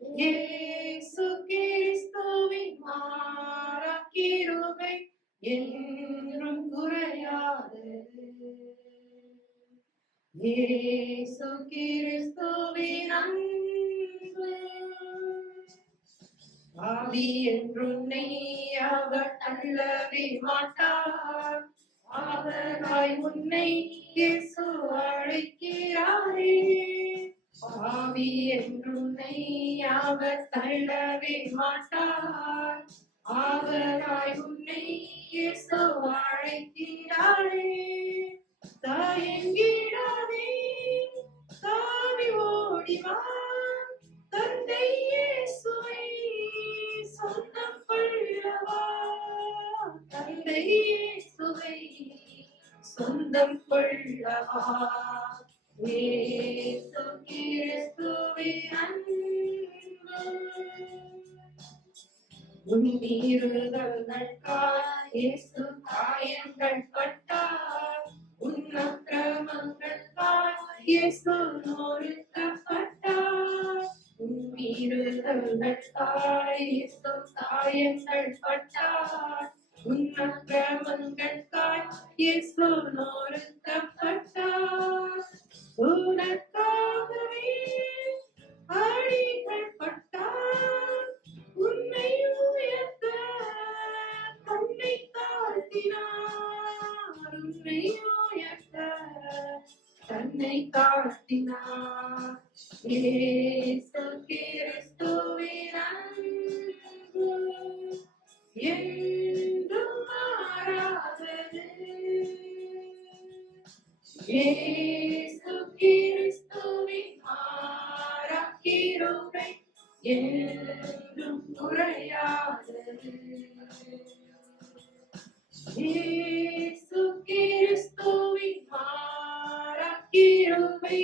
இயேசு கிறிஸ்துவின் மாறா கிருபை என்றும் குறையாதது. இயேசு கிறிஸ்துவின் அன்பு ஆவி என்றுன்னை அவர் தள்ளவே மாட்டார். அவராய் உன்னை இயேசு அழைக்கிறாரே. ஆவி என்றுன்னை அவர் தள்ளவே மாட்டார். அவராய் உன்னை இயேசு அழைக்கிறாரே. தயங்கிடாதே, தாவி ஓடிவா, தந்தை இயேசுவை சொந்தம் கொள்ளவா. தந்தை இயேசுவை சொந்தம் கொள்ளவா. இயேசு கிறிஸ்துவின் அன்பு உன் மீறுதல்களுக்காய் இயேசு காயங்கள் பட்டார். உன் அக்கிரமங்களுக்காய் இயேசு நொறுக்கப்பட்டார். உன் மீறுதல்களுக்காய் இயேசு காயங்கள் பட்டார். உன் அக்கிரமங்களுக்காய் இயேசு நொறுக்கப்பட்டார். உனக்காகவே அடிகள் பட்டார். உன்னை உயர்த்த தன்னை தாழ்த்தினார். உன்னை உயர்த்த தன்னை தாழ்த்தினார். இயேசு கிறிஸ்துவின் அன்பு என்றும் மாறாதது. இயேசு கிறிஸ்துவின் மாறா கிருபை என்றும் குறையாதது. இயேசு கிறிஸ்துவின் மாறா கிருபை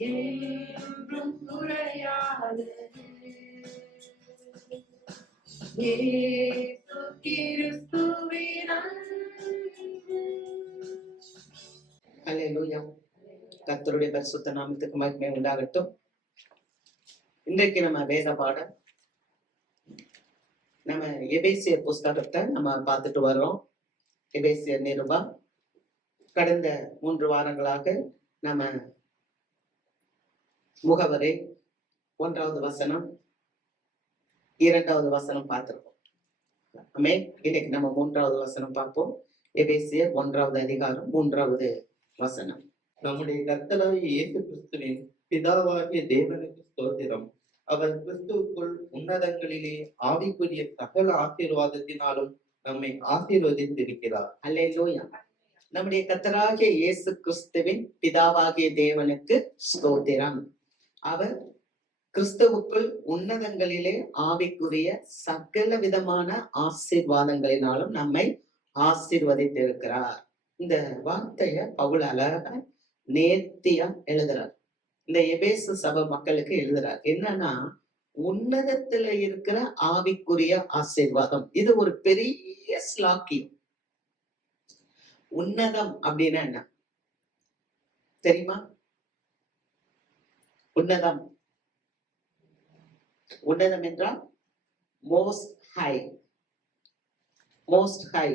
என்றும் குறையாதது. இயேசு கிறிஸ்துவின் அன்பு. அல்லேலூயா. கர்த்தருடைய பரிசுத்த நாமத்துக்கு மகிமை உண்டாகட்டும். இன்றைக்கு நம்ம வேத பாடம், நம்ம எபேசியர் புஸ்தகத்தை நம்ம பார்த்துட்டு வர்றோம். எபேசியர் நிருபம் கடந்த 3 வாரங்களாக நம்ம முகவரை 1வது வசனம் 2வது வசனம் பார்த்திருக்கோம். இன்னைக்கு நம்ம 3வது வசனம் பார்ப்போம். எபேசியர் 1வது அதிகாரம் 3வது வசனம். நம்முடைய கர்த்தராகிய இயேசு கிறிஸ்துவின் பிதாவாகிய தேவனுக்கு ஸ்தோத்திரம். அவர் கிறிஸ்துவுக்குள் உன்னதங்களிலே ஆவிக்குரிய சகல ஆசீர்வாதத்தினாலும் நம்மை ஆசீர்வதித்திருக்கிறார். அல்லேலூயா. நம்முடைய கர்த்தராகிய இயேசு கிறிஸ்துவின் பிதாவாகிய தேவனுக்கு ஸ்தோத்திரம். அவர் கிறிஸ்துவுக்குள் உன்னதங்களிலே ஆவிக்குரிய சகல விதமான ஆசீர்வாதங்களினாலும் நம்மை ஆசீர்வதித்திருக்கிறார். இந்த வார்த்தைய பவுல் அழகா நேர்த்தியா எழுதுறார். இந்த எபேசு சபை மக்களுக்கு எழுதுறார். என்னன்னா, உன்னதத்துல இருக்கிற ஆவிக்குரிய ஆசீர்வாதம். இது ஒரு பெரிய ஸ்லாக்கியம். உன்னதம் அப்படின்னா என்ன தெரியுமா? உன்னதம் உன்னதம் என்றால் மோஸ்ட் ஹை. மோஸ்ட் ஹை,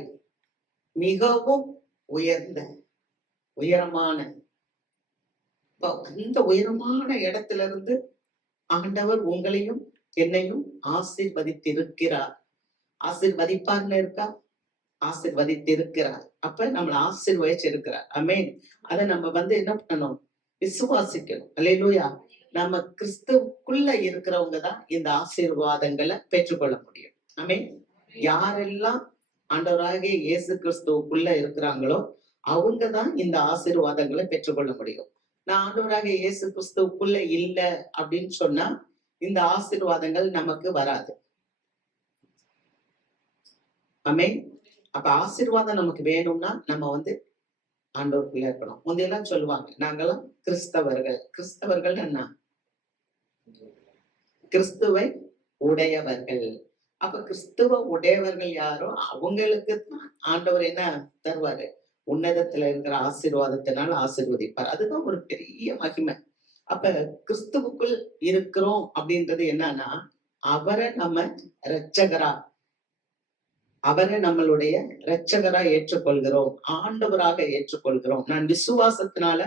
மிகவும் உயர்ந்த, உயரமான. இந்த உயரமான இடத்துல இருந்து ஆண்டவர் உங்களையும் என்னையும் ஆசீர்வதித்திருக்கிறார். ஆசீர்வதிப்பார்னு இருக்கா? ஆசீர்வதித்திருக்கிறார். அப்ப நம்மளை ஆசீர்வதிச்சிருக்கிறார். ஆமென். அதை நம்ம என்ன பண்ணணும்? விசுவாசிக்கணும். அல்லேலூயா. நம்ம கிறிஸ்துவுக்குள்ள இருக்கிறவங்க தான் இந்த ஆசீர்வாதங்களை பெற்றுக்கொள்ள முடியும். ஆமென். யாரெல்லாம் ஆண்டவராகிய இயேசு கிறிஸ்துவுக்குள்ள இருக்கிறாங்களோ அவங்கதான் இந்த ஆசீர்வாதங்களை பெற்றுக்கொள்ள முடியும். நான் ஆண்டவராகிய இயேசு கிறிஸ்துவுக்குள்ள இல்ல அப்படின்னு சொன்னா இந்த ஆசீர்வாதங்கள் நமக்கு வராது. ஆமென். அப்ப ஆசீர்வாதம் நமக்கு வேணும்னா நம்ம ஆண்டவருக்குள்ள இருக்கணும். முந்தையெல்லாம் சொல்லுவாங்க, நாங்கெல்லாம் கிறிஸ்தவர்கள். கிறிஸ்தவர்கள் என்ன? கிறிஸ்துவை உடையவர்கள். அப்ப கிறிஸ்துவ உடையவர்கள் யாரோ அவங்களுக்கு ஆண்டவர் என்ன தருவாரு? உன்னதத்துல இருக்கிற ஆசீர்வாதத்தினால் ஆசீர்வதிப்பார். அதுதான் ஒரு பெரிய மகிமை. அப்ப கிறிஸ்துவுக்குள் இருக்கிறோம் அப்படின்றது என்னன்னா, அவரை நம்ம இரட்சகரா, அவரை நம்மளுடைய இரட்சகரா ஏற்றுக்கொள்கிறோம், ஆண்டவராக ஏற்றுக்கொள்கிறோம். நான் விசுவாசத்தினால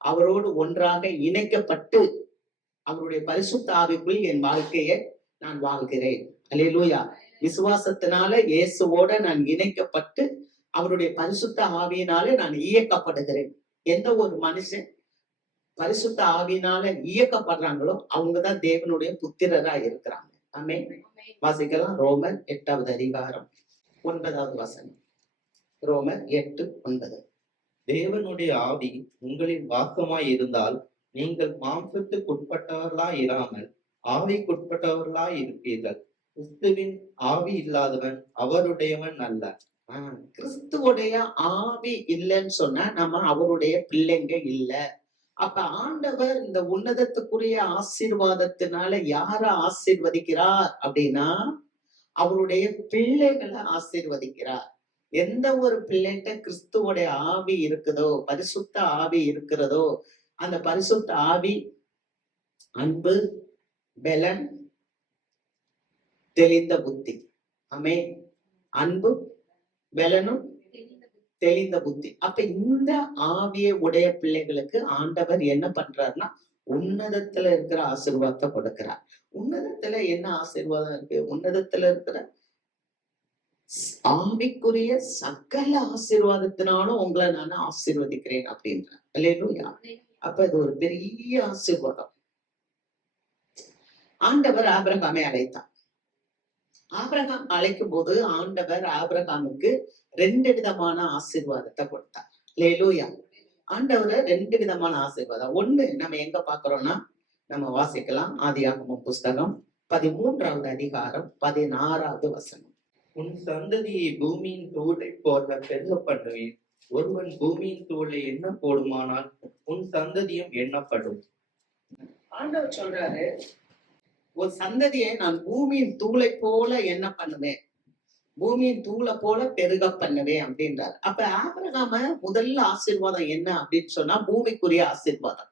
அவரோடு ஒன்றாக இணைக்கப்பட்டு அவருடைய பரிசுத்த ஆவிக்குள் என் வாழ்க்கையை நான் வாழ்கிறேன். அல்லேலூயா. விசுவாசத்தினால இயேசுவோட நான் இணைக்கப்பட்டு அவருடைய பரிசுத்த ஆவியினாலே நான் இயக்கப்படுகிறேன். எந்த ஒரு மனுஷன் பரிசுத்த ஆவியினால இயக்கப்படுறாங்களோ அவங்கதான் தேவனுடைய புத்திரரா இருக்கிறாங்க. ஆமென். வாசிக்கலாம். ரோமர் 8வது அதிகாரம் 9வது வசனம். ரோமர் 8:9. தேவனுடைய ஆவி உங்களில் வாசமாய் இருந்தால் நீங்கள் மாம்சத்துக்குட்பட்டவர்களாய் இராமல் ஆவிக்குட்பட்டவர்களாய் இருப்பீர்கள். கிறிஸ்துவின் ஆவி இல்லாதவன் அவருடையவன் அல்ல. கிறிஸ்துவோடைய ஆவி இல்லைன்னு சொன்னா நம்ம அவருடைய பிள்ளைங்க இல்ல. அப்ப ஆண்டவர் இந்த உன்னதத்துக்குரிய ஆசீர்வாதத்தினால யார ஆசீர்வதிக்கிறார் அப்படின்னா, அவருடைய பிள்ளைகளை ஆசீர்வதிக்கிறார். எந்த ஒரு பிள்ளைகிட்ட கிறிஸ்துவோடைய ஆவி இருக்குதோ, பரிசுத்த ஆவி இருக்கிறதோ, அந்த பரிசுத்த ஆவி அன்பு, பலன், தெளிந்த புத்தி. ஆமென். அன்பு, பலனும் தெளிந்த புத்தி. அப்ப இந்த ஆவியை உடைய பிள்ளைகளுக்கு ஆண்டவர் என்ன பண்றாருன்னா, உன்னதத்துல இருக்கிற ஆசீர்வாதத்தை கொடுக்கிறார். உன்னதத்துல என்ன ஆசீர்வாதம் இருக்கு? உன்னதத்துல இருக்கிற ஆவிக்குரிய சகல ஆசீர்வாதத்தினாலும் உங்களை நான் ஆசீர்வதிக்கிறேன் அப்படின்றார். அல்லேலூயா. அப்ப இது ஒரு பெரிய ஆசீர்வாதம். ஆண்டவர் ஆபிரகாமை அழைத்தார். ஆபிரகாம் அழைக்கும் போது ஆண்டவர் ஆபிரகாமுக்கு 2 விதமான ஆசீர்வாதத்தை கொடுத்தார். அல்லேலூயா. ஆண்டவர் 2 விதமான ஆசீர்வாதம். ஒண்ணு நம்ம எங்க பாக்குறோம்னா, நம்ம வாசிக்கலாம். ஆதியாகமம் புஸ்தகம் 13வது அதிகாரம் 16வது வசனம். உன் சந்ததியை பூமியின் தூளை போல பெருக பண்ணுவேன். ஒருவன் பூமியின் தூளை எண்ண போடுமானால் உன் சந்ததியும் எண்ணப்படும். ஆண்டவர் சொல்றாரு, ஒரு சந்ததியை நான் பூமியின் தூளை போல என்ன பண்ணுவேன், பூமியின் தூளை போல பெருக பண்ணுவேன் அப்படின்றார். அப்ப ஆபிரகாம முதல்ல ஆசீர்வாதம் என்ன அப்படின்னு சொன்னா, பூமிக்குரிய ஆசீர்வாதம்.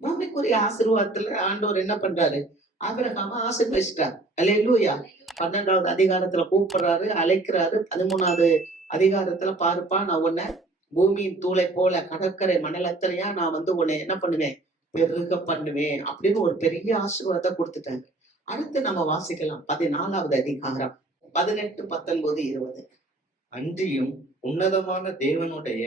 பூமிக்குரிய ஆசீர்வாதத்துல ஆண்டவர் என்ன பண்றாரு, ஆபிரகாம ஆசீர்வதிச்சிட்டார். அல்லேலூயா. 12வது அதிகாரத்துல கூப்பிடுறாரு, அழைக்கிறாரு. 13வது அதிகாரத்துல பாருப்பா, நான் உன்னை பூமியின் தூளை போல கடற்கரை மணலத்தனையா நான் உன்னை என்ன பண்ணுவேன், பெருக பண்ணுவேன் அப்படின்னு ஒரு பெரிய ஆசீர்வாதத்தை கொடுத்துட்டாங்க. அடுத்து நம்ம வாசிக்கலாம். 14வது அதிகாரம் 18, 19, 20. அன்றியும் உன்னதமான தேவனுடைய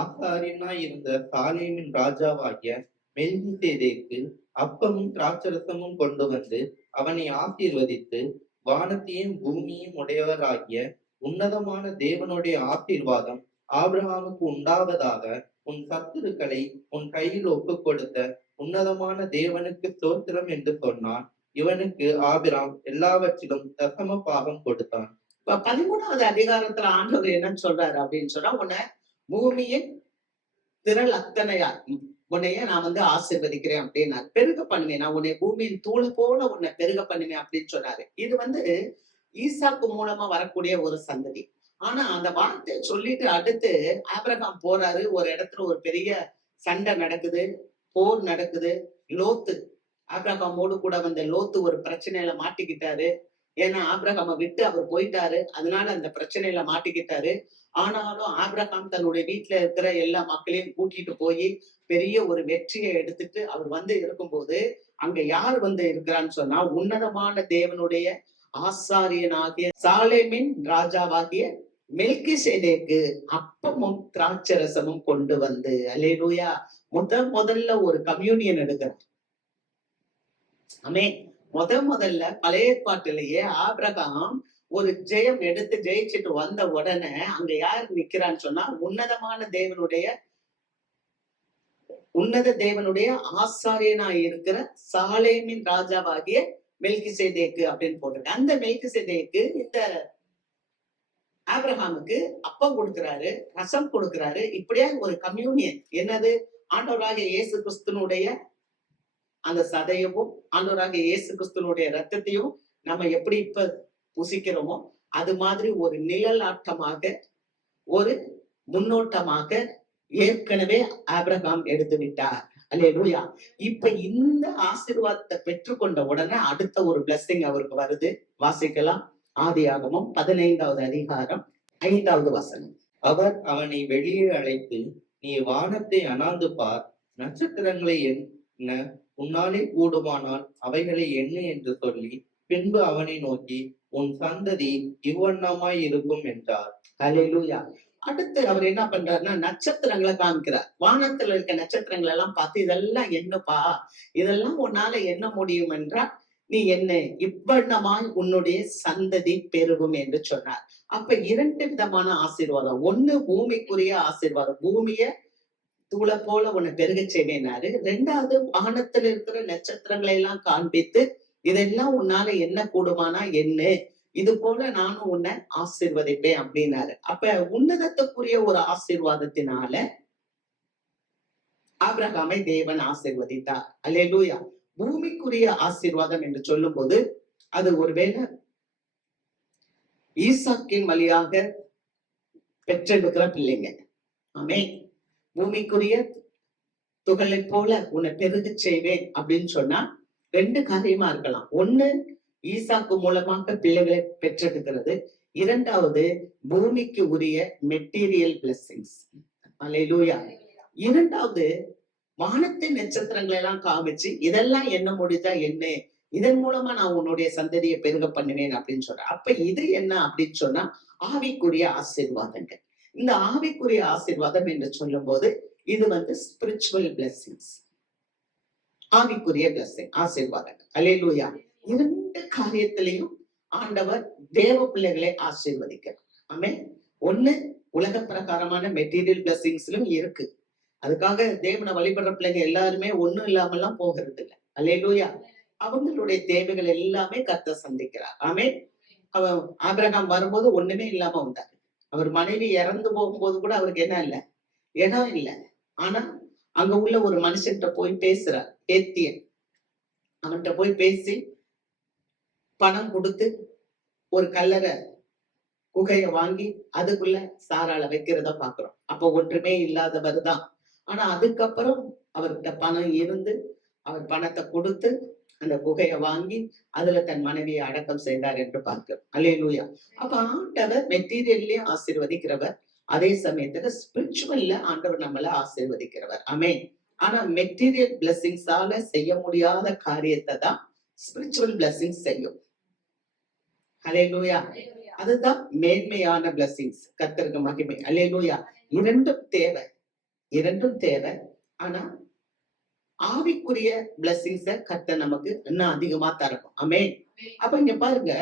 ஆசாரியனாய் இருந்த சாலேமின் ராஜாவாகிய மெல்கிசேதேக்கு அப்பமும் திராட்சரசமும் கொண்டு வந்து அவனை ஆசீர்வதித்து, வானத்தையும் பூமியும் உடையவராகிய உன்னதமான தேவனுடைய ஆசீர்வாதம் ஆபிரகாமுக்கு உண்டாவதாக, உன் சத்துருக்களை உன் கையில் ஒப்புக் கொடுத்த உன்னதமான தேவனுக்கு ஸ்தோத்திரம் என்று சொன்னான். இவனுக்கு ஆபிராம் எல்லாவற்றிலும் தசம பாகம் கொடுத்தான். 13வது அதிகாரத்துல ஆண்டவர் என்னன்னு சொல்றாரு அப்படின்னு சொன்னா, உன்னை பூமியின் திரள் அத்தனையா உன்னைய நான் ஆசீர்வதிக்கிறேன் அப்படின்னா, பெருக பண்ணுவேன். நான் உன்னை பூமியின் தூள் போல உன்னை பெருக பண்ணுவேன் அப்படின்னு சொன்னாரு. இது ஈசாக்கு மூலமா வரக்கூடிய ஒரு சந்ததி. ஆனா அந்த வார்த்தையை சொல்லிட்டு அடுத்து ஆபிரகாம் போறாரு. ஒரு இடத்துல ஒரு பெரிய சண்டை நடக்குது, போர் நடக்குது. லோத்து, ஆபிரகாமோடு கூட வந்த லோத்து ஒரு பிரச்சனையில மாட்டிக்கிட்டாரு. ஏன்னா ஆபிரகாமை விட்டு அவர் போயிட்டாரு, அதனால அந்த பிரச்சனையில மாட்டிக்கிட்டாரு. ஆனாலும் ஆபிரகாம் தன்னுடைய வீட்டுல இருக்கிற எல்லா மக்களையும் கூட்டிட்டு போய் பெரிய ஒரு வெற்றியை எடுத்துட்டு அவர் இருக்கும்போது, அங்க யார் இருக்கிறான்னு சொன்னா, உன்னதமான தேவனுடைய ஆசாரியனாகிய சாலேமின் ராஜாவாகிய மெல்கிசேதேக்கு அப்பமும் திராட்சரசமும் கொண்டு வந்து, அல்லேலூயா, முதல்ல ஒரு கம்யூனியன் எடுக்கிறார். ஆமென். முதல்ல பழைய ஏற்பாட்டிலேயே ஆபிரகாம் ஒரு ஜெயம் எடுத்து ஜெயிச்சுட்டு வந்த உடனே அங்க யார் நிக்கிறான்னு சொன்னா, உன்னத தேவனுடைய ஆசாரியனாய் இருக்கிற சாலேமின் ராஜாவாகிய மெல்கிசேதேக்கு அப்படின்னு போட்டிருக்கு. அந்த மெல்கிசேதேக்கு இந்த ஆபிரகாமுக்கு அப்பம் கொடுக்கிறாரு, ரசம் கொடுக்கிறாரு. இப்படியா ஒரு கம்யூனியன். என்னது, ஆண்டவராகிய இயேசு கிறிஸ்துனுடைய அந்த சதையவும் ஆண்டவராகிய இயேசு கிறிஸ்துனுடைய ரத்தத்தையும் நம்ம எப்படி இப்ப புசிக்கிறோமோ அது மாதிரி ஒரு நிழலாட்டமாக, ஒரு முன்னோட்டமாக ஏற்கனவே ஆபிரகாம் எடுத்து விட்டார். அல்லேலூயா. இப்ப இந்த ஆசீர்வாதத்தை பெற்றுக்கொண்ட உடனே அடுத்த ஒரு பிளெஸிங் அவருக்கு வருது. வாசிக்கலாம். ஆதியாகமம் 15வது அதிகாரம் 5வது வசனம். அவர் அவனை வெளியே அழைத்து, நீ வானத்தை அண்ணாந்து பார், நட்சத்திரங்களை எண்ண உன்னாலே கூடுமானால் அவைகளை எண்ணு என்று சொல்லி, பின்பு அவனை நோக்கி, உன் சந்ததி இவ்வண்ணமாய் இருக்கும் என்றார். அல்லேலூயா. அடுத்து அவர் என்ன பண்றாருன்னா நட்சத்திரங்களை காமிக்கிறார். வானத்துல இருக்க நட்சத்திரங்கள் எல்லாம் பார்த்து இதெல்லாம் என்னப்பா, இதெல்லாம் உன்னால என்ன முடியும் என்றால் நீ என்ன இவ்வண்ணமாய் உன்னுடைய சந்ததி பெருகும் என்று சொன்னார். அப்ப 2 விதமான ஆசீர்வாதம். ஒண்ணு பூமிக்குரிய ஆசீர்வாதம், பூமிய தூளை போல உன்னை பெருக செய்வேனாரு. 2வது வானத்துல இருக்கிற நட்சத்திரங்களை எல்லாம் காண்பித்து இதெல்லாம் உன்னால என்ன கூடுமானா என்ன, இது போல நானும் உன்னை ஆசீர்வதிப்பேன் அப்படின்னாரு. அப்ப உன்னதத்துக்குரிய ஒரு ஆசீர்வாதத்தினால ஆபிரகாமை தேவன் ஆசீர்வதித்தார். அல்லேலூயா. பூமிக்குரிய ஆசீர்வாதம் என்று சொல்லும் போது அது ஒருவேளை ஈசாக்கின் வழியாக பெற்றெடுக்கிற பிள்ளைங்க. ஆமே. பூமிக்குரிய துகளை போல உன்னை பெருக செய்வேன் அப்படின்னு சொன்னா 2 காரியமா இருக்கலாம். ஒண்ணு ஈசாக்கு மூலமாக பிள்ளைகளை பெற்றெடுக்கிறது. 2வது பூமிக்கு உரிய மெட்டீரியல் பிளெஸிங்ஸ். அல்லேலூயா. 2வது வானத்தின் நட்சத்திரங்களை எல்லாம் காமிச்சு இதெல்லாம் என்ன முடிஞ்சா என்ன, இதன் மூலமா நான் உன்னுடைய சந்ததியை பெருக பண்ணுவேன் அப்படின்னு சொல்றேன். அப்ப இது என்ன அப்படின்னு சொன்னா ஆவிக்குரிய ஆசீர்வாதங்கள். இந்த ஆவிக்குரிய ஆசீர்வாதம் என்று சொல்லும் போது இது ஸ்பிரிச்சுவல் பிளெஸிங்ஸ், ஆவிக்குரிய பிளெஸிங் ஆசீர்வாதங்கள். அல்லேலூயா. 2 காரியத்திலையும் ஆண்டவர் தேவ பிள்ளைகளை ஆசீர்வதிக்கிறார். ஆமென். ஒண்ணு உலக பிரகாரமான மெட்டீரியல் பிளெஸிங்ஸ்லும் இருக்கு. அதுக்காக தேவனை வழிபடுற பிள்ளைங்க எல்லாருமே ஒண்ணும் இல்லாமலாம் போகிறது இல்லை. அல்லேலூயா. அவங்களுடைய தேவைகள் எல்லாமே கர்த்தர் சந்திக்கிறார். ஆமென். அவன் ஆபிரகாம் வரும்போது ஒண்ணுமே இல்லாம வந்தார். அவர் மனைவி இறந்து போகும்போது கூட அவருக்கு என்ன இல்லை, இடம் இல்லை. ஆனா அங்க உள்ள ஒரு மனுஷன்கிட்ட போய் பேசுறார், ஏத்தியன். அவன்கிட்ட போய் பேசி பணம் கொடுத்து ஒரு கல்லறை குகையை வாங்கி அதுக்குள்ள சாராள வைக்கிறத பாக்குறோம். அப்ப ஒன்றுமே இல்லாதவர் தான். ஆனா அதுக்கப்புறம் அவர்கிட்ட பணம் இருந்து அவர் பணத்தை கொடுத்து அந்த குகையை வாங்கி அதுல தன் மனைவியை அடக்கம் செய்தார் என்று பார்க்கிறோம். அல்லேலூயா. அப்ப ஆண்டவர் மெட்டீரியல்லயும் ஆசீர்வதிக்கிறவர், அதே சமயத்துல ஸ்பிரிச்சுவல்ல ஆண்டவர் நம்மள ஆசீர்வதிக்கிறவர். ஆமென். ஆனா மெட்டீரியல் பிளெஸிங்ஸால செய்ய முடியாத காரியத்தை தான் ஸ்பிரிச்சுவல் பிளெஸிங்ஸ் செய்யும். அல்லேலூயா. அதுதான் மேன்மையான பிளெஸிங்ஸ். கர்த்தருக்கு மகிமை. அல்லேலூயா. 2ம் தேவை, 2ம் தேவை. ஆனா ஆவிக்குரிய பிளெஸிங்ஸ கர்த்தர் நமக்கு இன்னும் அதிகமா தரணும். ஆமென். அப்ப இங்க பாருங்க,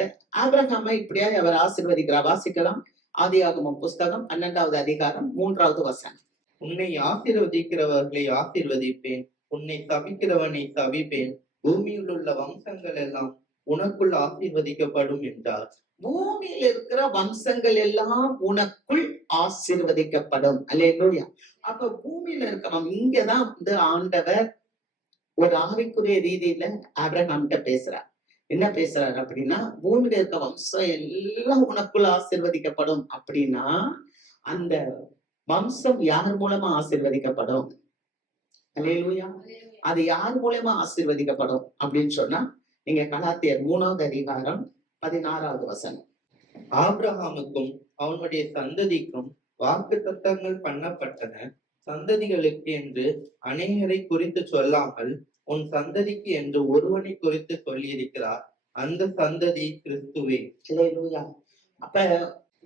ஆபிரகாமை இப்படியா அவர் ஆசீர்வதிக்கிறார். வாசிக்கலாம். ஆதியாகமம் புஸ்தகம் 12வது அதிகாரம் 3வது வசனம். உன்னை ஆசீர்வதிக்கிறவர்களை ஆசீர்வதிப்பேன், உன்னை தவிக்கிறவனை தவிப்பேன், பூமியில் உள்ள வம்சங்கள் எல்லாம் உனக்குள் ஆசீர்வதிக்கப்படும் என்றார். பூமியில் இருக்கிற வம்சங்கள் எல்லாம் உனக்குள் ஆசீர்வதிக்கப்படும். அல்லேலூயா. அப்ப பூமியில இருக்கிறவன் இங்கதான் ஆண்டவர் ஒரு ஆவிக்குரிய ரீதியில ஆபிரகாம்கிட்ட பேசுறார். என்ன பேசுறாரு அப்படின்னா, பூமியில இருக்க வம்சம் எல்லாம் உனக்குள்ள ஆசீர்வதிக்கப்படும் அப்படின்னா அந்த வம்சம் யார் மூலமா ஆசீர்வதிக்கப்படும்? அல்லேலூயா. அது யார் மூலமா ஆசீர்வதிக்கப்படும் அப்படின்னு சொன்னா நீங்க கலாத்தியர் 3வது அதிகாரம் 16வது வசனம். ஆபிரகாமுக்கும் அவனுடைய சந்ததிக்கும் வாக்குத்தத்தங்கள் பண்ணப்பட்டன. சந்ததிகளுக்கு என்று அநேகரை குறித்து சொல்லாமல் உன் சந்ததிக்கு என்று ஒருவனை குறித்து சொல்லியிருக்கிறார். அந்த சந்ததி கிறிஸ்துவே. அல்லேலூயா. அப்ப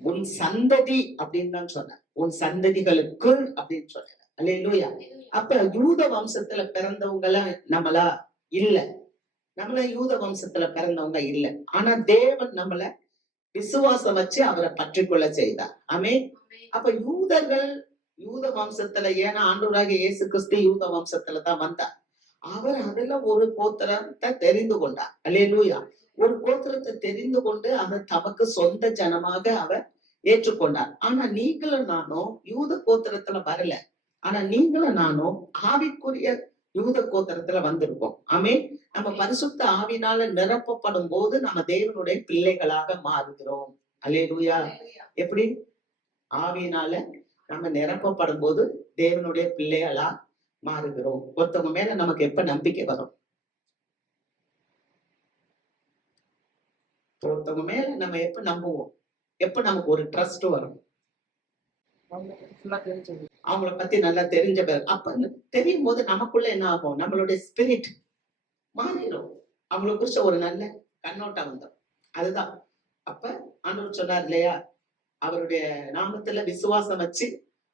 உன் சந்ததி அப்படின்னு தான் சொன்ன, உன் சந்ததிகளுக்குள் அப்படின்னு சொன்ன. அல்லேலூயா. அப்ப யூத வம்சத்துல பிறந்தவங்க நம்மளா இல்ல, நம்மள யூத வம்சத்துல பிறந்தவங்க இல்ல. ஆனா தேவன் நம்மள விசுவாசம் வச்சு அவரை பற்றிக்கொள்ள செய்தார். ஆமென். அப்ப யூதர்கள் யூத வம்சத்துல, ஏன்னா ஆண்டவராகிய இயேசு கிறிஸ்து யூத வம்சத்துல தான் வந்தார். அவர் அதுல ஒரு கோத்திரத்தை தெரிந்து கொண்டார். அல்லேலூயா. ஒரு கோத்திரத்தை தெரிந்து கொண்டு அதை தமக்கு சொந்த ஜனமாக அவர் ஏற்றுக்கொண்டார். ஆனா நீங்களும் நானும் யூத கோத்திரத்துல வரல. ஆனா நீங்களும் நானும் ஆவிக்குரிய யூத கோத்திரத்துல வந்திருக்கோம். ஆமென். நம்ம பரிசுத்த ஆவினால நிரப்பப்படும் போது நம்ம தேவனுடைய பிள்ளைகளாக மாறுகிறோம். அல்லேலூயா. எப்படி? ஆவினால நம்ம நிரப்பப்படும் போது தேவனுடைய பிள்ளைகளா மாறுகிறோம். ஒருத்தவங்க மேல நமக்கு எப்ப நம்பிக்கை வரும்? ஒருத்தவங்க மேல நம்ம எப்ப நம்புவோம்? எப்ப நமக்கு ஒரு ட்ரஸ்ட் வரும்? அவங்கள பத்தி நல்லா தெரிஞ்ச பிறகு. அப்ப தெரியும் போது நமக்குள்ள என்ன ஆகும்? நம்மளுடைய ஸ்பிரிட் மாறிடும். அவங்கள குறிச்ச ஒரு நல்ல கண்ணோட்டம் வந்துடும். அதுதான் அப்ப ஆண்டவர் சொன்னார் இல்லையா, அவருடைய நாமத்துல விசுவாசம் வச்சு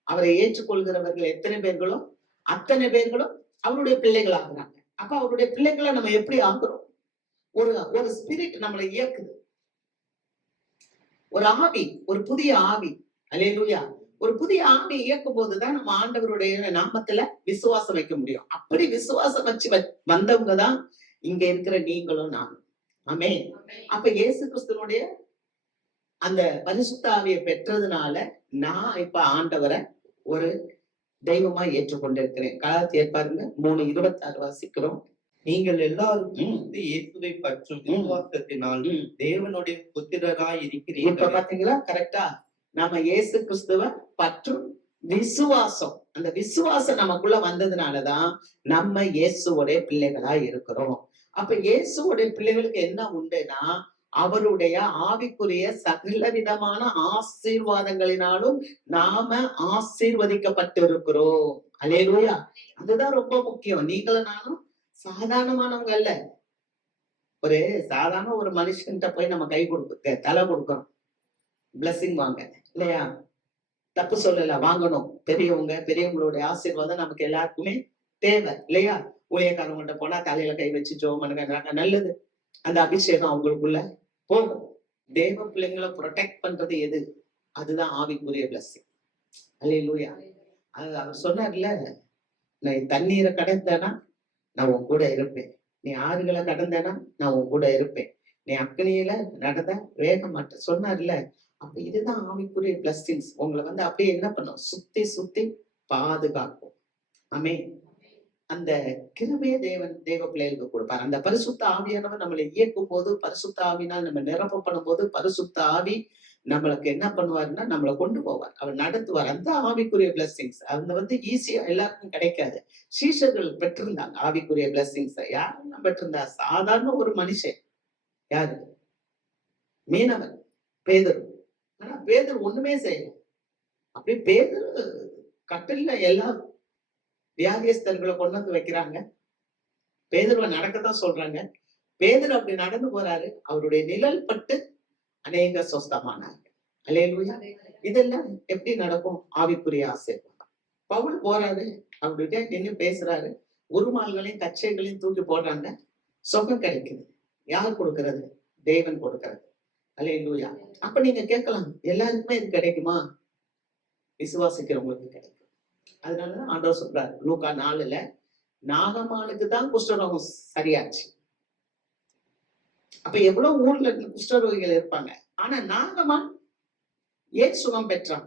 அவரை ஏற்றுக்கொள்கிறவர்கள் எத்தனை பேர்களோ அத்தனை பேர்களும் அவருடைய பிள்ளைகள் ஆகுறாங்க. அப்ப அவருடைய பிள்ளைகளை நம்ம எப்படி ஆகுறோம்? ஒரு ஸ்பிரிட் நம்மளை இயக்குது, ஒரு ஆவி, ஒரு புதிய ஆவி. அல்லேலூயா. ஒரு புதிய ஆவி இயக்கும் போதுதான் நம்ம ஆண்டவருடைய நாமத்துல விசுவாசம் வைக்க முடியும். அப்படி விசுவாசம் வச்சு வந்தவங்க தான் இங்க இருக்கிற நீங்களும் நானும். ஆமென். அப்ப இயேசு கிறிஸ்துவனுடைய அந்த பரிசுத்த ஆவியை பெற்றதுனால நான் இப்ப ஆண்டவரை ஒரு தெய்வமா ஏற்றுக்கொண்டிருக்கிறேன். கலாத்தியர் பாருங்க 3:26 வாசிக்கிறோம். நீங்கள் எல்லாரும் இயேசுவை பற்றும் விசுவாசத்தினால் தேவனுடைய புத்திரராய் இப்ப இருக்கிறீர்கள். பாத்தீங்களா? கரெக்டா? நாம இயேசு கிறிஸ்துவ பற்றும் விசுவாசம், அந்த விசுவாசம் நமக்குள்ள வந்ததுனாலதான் நம்ம இயேசுவோடைய பிள்ளைகளா இருக்கிறோம். அப்ப இயேசுவோடைய பிள்ளைகளுக்கு என்ன உண்டுன்னா, அவருடைய ஆவிக்குரிய சகல விதமான ஆசீர்வாதங்களினாலும் நாம ஆசீர்வதிக்கப்பட்டு இருக்கிறோம். அல்லேலூயா. அதுதான் ரொம்ப முக்கியம். நீங்களும் நானும் சாதாரணமானவங்க அல்ல. ஒரு சாதாரண ஒரு மனுஷன்கிட்ட போய் நம்ம கை கொடுக்க தலை கொடுக்கிறோம், பிளஸிங் வாங்க இல்லையா? தப்பு சொல்லல, வாங்கணும். பெரியவங்களுடைய ஆசீர்வாதம் நமக்கு எல்லாருக்குமே தேவை இல்லையா? ஊழியக்காரவங்கள்ட்ட போனா தலையில கை வச்சு ஜெபம் பண்ணுங்க, நல்லது. அந்த அபிஷேகம் அவங்களுக்குள்ள போகும். தேவ பிள்ளைங்களை ப்ரொடெக்ட் பண்றது எது? அதுதான் ஆவிக்குரிய பிளஸிங். அல்லேலூயா. அது அவர் சொன்னார்ல, நான் தண்ணீரை கடந்தேனா நான் உன் கூட இருப்பேன், நீ ஆறுகளை கடந்தேனா நான் உன் கூட இருப்பேன், நீ அக்னியில நடந்த வேக மாட்டேன் சொன்னார்ல. அப்ப இதுதான் ஆவிக்குரிய பிளஸிங்ஸ். உங்களை அப்படியே என்ன பண்ணும்? சுத்தி சுத்தி பாதுகாக்கும். ஆமென். அந்த கிருபையை தேவ பிள்ளைகளுக்கு கொடுப்பார். அந்த பரிசுத்த ஆவியானவர் நம்மளை இயக்கும் போது, பரிசுத்த ஆவினால் நம்ம நிரப்பப்படும் போது, பரிசுத்த ஆவி நம்மளுக்கு என்ன பண்ணுவாருன்னா நம்மளை கொண்டு போவார், அவர் நடத்துவார். அந்த ஆவிக்குரிய பிளஸிங்ஸ் அந்த ஈஸியா எல்லாருக்கும் கிடைக்காது. சீஷர்கள் பெற்றிருந்தாங்க ஆவிக்குரிய பிளஸிங்ஸ். யாரெல்லாம் பெற்றிருந்தா? சாதாரண ஒரு மனுஷன். யாரு? மீனவன் பேதுரு. ஆனா பேதுரு ஒண்ணுமே செய்யல. அப்படி பேதுரு கட்டில எல்லா வியாதியஸ்தர்களை கொண்டு வந்து வைக்கிறாங்க, பேதுருவை நடக்கத்தான் சொல்றாங்க. பேதுரு அப்படி நடந்து போறாரு, அவருடைய நிழல் பட்டு அநேக சொஸ்தமானாங்க. அல்லேலூயா. இதெல்லாம் எப்படி நடக்கும்? ஆவிக்குரிய ஆசீர்வாதம். பவுல் போறாரு, அவருடைய நின்று பேசுறாரு, உருமால்களையும் கச்சைகளையும் தூக்கி போடுறாங்க, சொகம் கிடைக்குது. யார் கொடுக்கறது? தேவன் கொடுக்கறது. அல்லேலூயா. அப்ப நீங்க கேட்கலாம், எல்லாருக்குமே இது கிடைக்குமா? விசுவாசிக்கிறவங்களுக்கு கிடைக்கும். அதனாலதான் ஆண்டவர் சொல்றாரு லூக்கா 4:ல, நாகமானுக்கு தான் குஷ்டரோகம் சரியாச்சு. அப்ப எவ்வளவு ஊர்ல குஷ்டரோகிகள் இருப்பாங்க, ஆனா நாகமான் ஏன் சுகம் பெற்றான்?